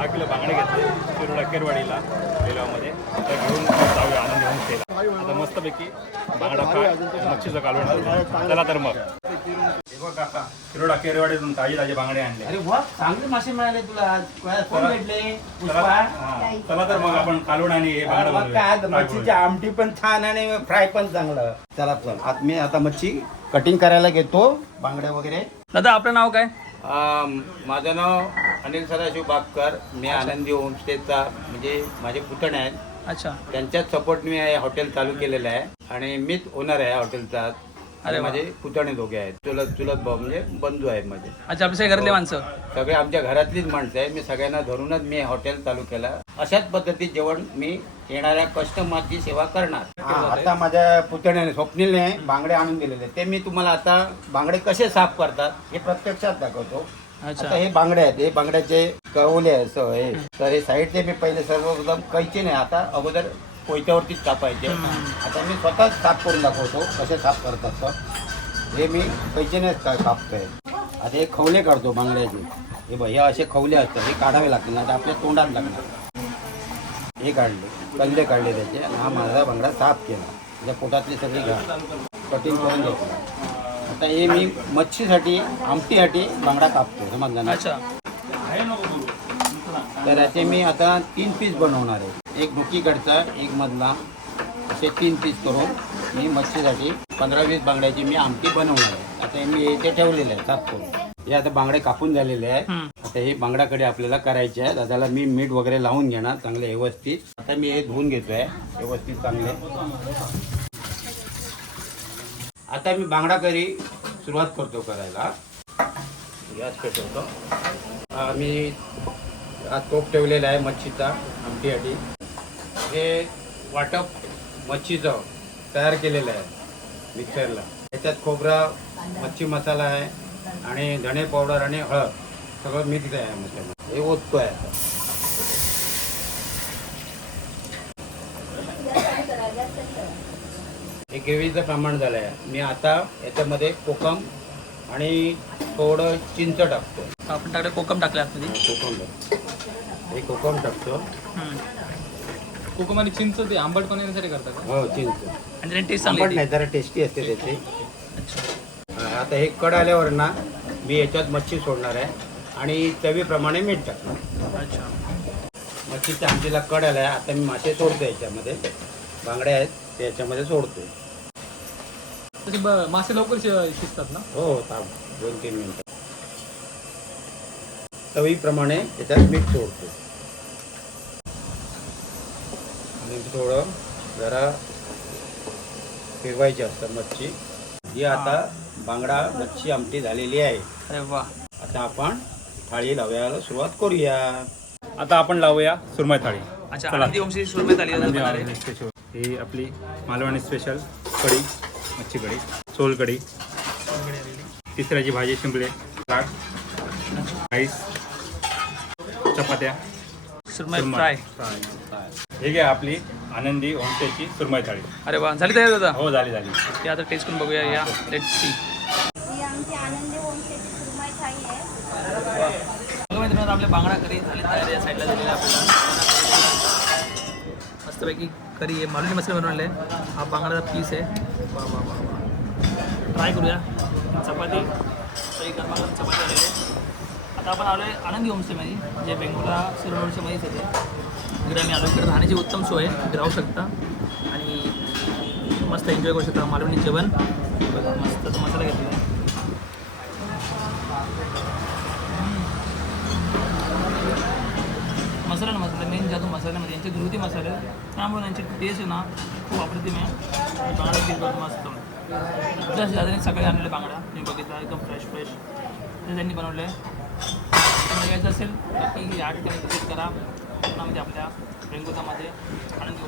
दहा किलो बांगडे घेतले शिरोडा केरवाडीला बेलावमध्ये आता घेऊन जाऊया आनंद घेऊन केला आता मस्तपैकी बांगडा फ्राय मच्छीचं कालवण चला तर मग. शिरोडा केरवाडीतून ताजे ताजे बांगडे आणले. अरे वा चांगले मासे मिळाले तुला. आज. कोण चला. भेटले? चला पुष्पा? हा, चला तर मग आपण कालवण आणि हे बांगडा मग काय. मच्छीची आमटी पण छान आणि फ्राय पण चांगलं. चला चल आता मी आता मच्छी कटिंग करायला घेतो बांगड्या वगैरे. दादा आपलं नाव काय? माझं नाव अनिल सदाशिव बागकर मी आनंदी होमस्टेचा म्हणजे माझे पुतणे आहेत. अच्छा. त्यांच्याच सपोर्ट मी हे हॉटेल चालू केलेलं आहे. आणि मीच ओनर आहे हॉटेलचा. अरे वा. माझे पुतणे दोघे आहेत. चुलत चुलत भाऊ म्हणजे बंधू आहेत माझे. अच्छा आपल्या सगळे घरातले माणसं? सगळे आमच्या घरातलीच माणसं आहे मी सगळ्यांना धरूनच मी हॉटेल चालू केलं. अशाच पद्धतीत जेवण मी येणाऱ्या कस्टमरची सेवा करणार. आता माझ्या पुतण्याने स्वप्नीलने बांगडे आणून दिलेले. ते मी तुम्हाला आता बांगडे कसे साफ करतात हे प्रत्यक्षात दाखवतो. आता हे बांगडे आहेत हे बांगड्याचे कवले आहे असं हे. तर हे साईडचे मी पहिले सर्वप्रथम कैची नाही आता अगोदर कोयत्यावरतीच कापायचे आता मी स्वतःच साफ करून दाखवतो कसे साफ करतात तर. हे मी कैचीनेच कापतोय. आता हे खवले काढतो बांगड्याचे. हे बघ हे असे खवले असतात हे काढावे लागतील आता आपल्या तोंडात लागणार. हे काढले कंदे काढले त्याचे हा माझा बांगडा साफ केला. त्याच्या पोटातली सगळी कटिंग करून घेतला. आता हे मी मच्छीसाठी आमटीसाठी बांगडा कापतो समजलं ना अच्छा. तर याचे मी आता तीन पीस बनवणार आहे. एक डोकीकडचा एक मधला. असे तीन पीस करून मी मच्छीसाठी पंधरा वीस बांगड्याची मी आमटी बनवणार आहे. आता हे मी इथे ठेवलेले आहे साफ करून. हे आता बांगडे कापून झालेले आहे हम्म. आता हे बांगडाकडे आपल्याला करायचे आहे त्याला मी मीठ वगैरे लावून घेणार चांगले व्यवस्थित. आता मी हे धुवून घेतोय व्यवस्थित चांगले. आता मी बांगडा करी सुरुवात करतो करायला. गॅस पेटवतो. हा, मी हा तोप ठेवलेला आहे मच्छीचा आमटीसाठी हे वाटप मच्छीचं तयार केलेलं आहे मिक्सरला. त्याच्यात खोबरा मच्छी मसाला आहे आणि धणे पावडर आणि हळद. सगळं मिक्स आहे मसाला हे ओततो आहे हे ग्रेव्हीचं प्रमाण झालं आहे मी आता याच्यामध्ये कोकम आणि थोडं चिंच टाकतो. आपण टाकलं कोकम टाकलं आतमध्ये कोकम टाकतो. हे कोकम टाकतो. कोकम आणि चिंच ते आंबटपणा येण्यासाठी करतात? हो चिंच. आणि त्याने टेस्ट आंबट. नाही जरा टेस्टी असते त्याची. हा, आता हे कड आल्यावर ना मी याच्यात मच्छी सोडणार आहे. आणि चवीप्रमाणे मीठ टाकणार. अच्छा. मच्छीच्या आमटीला कड आला आहे आता मी मासे सोडतो याच्यामध्ये. बांगडे आहेत. ते याच्यामध्ये सोडतो. तसे ब- मासे लवकर शि- शिजतात ना? हो हो ताप दोन तीन मिनटं. चवीप्रमाणे याच्यात मीठ सोडतो. आणि थोडं जरा फिरवायची असतं मच्छी. ही आता बांगडा मच्छी आमटी झालेली आहे. अरे वा. आता आपण थाळी लावायला सुरुवात करूया. आता आपण लावूया सुरमई थाळी. अच्छा चला. आनंदी वंशी सुरमई थाली आनंदी बनणार आहे. ही आपली मालवणी स्पेशल कढी मच्छी कढी सोल कढी. तिसऱ्याची भाजी शिंपले ताक राईस चपात्या सुरमई फ्राय. हे घ्या आपली आनंदी होमस्टेची सुरमई थाळी. अरे वा झाली तयार दादा? हो झाली झाली. ते आता टेस्ट करून बघूया या. लेट सी ही आमची आनंदी होमस्टेची सुरमई थाळी आहे. बघा मित्रांनो आपल्या बांगडा करी झाली तयार या साईडला झालेला आपल्याला. मस्तपैकी करी आहे. मालवणी मसाले बनवले हा बांगडाचा पीस आहे. वा वा वा वा. ट्राय करूया. चपाती. गरमागरम चपाती आलेली आहे. आता आपण आलो आहे आनंदी होमस्टेमध्ये जे बेंगोला सिरोडच्या येते. इकडे आम्ही आलो इकडे राहण्याची उत्तम सोय आहे. राहू शकता. आणि मस्त एन्जॉय करू शकता. मालवणी जेवण. मस्त मसाला घेतलेला आहे. मसाला ना मसाला मेन जातो मसाल्यामध्ये यांचे घरगुती मसाले. त्यामुळे यांची टेस्ट ना खूप अप्रतिम आहे बांगडा फील करतो मस्त. जस्ट दादाने सकाळी आणलेले बांगडा मी बघितला एकदम फ्रेश फ्रेश ते त्यांनी बनवलं. आहे तुम्हाला घ्यायचं असेल नक्की या ठिकाणी विजिट करा. कोकणामध्ये म्हणजे आपल्या बेंगोतामध्ये आनंदी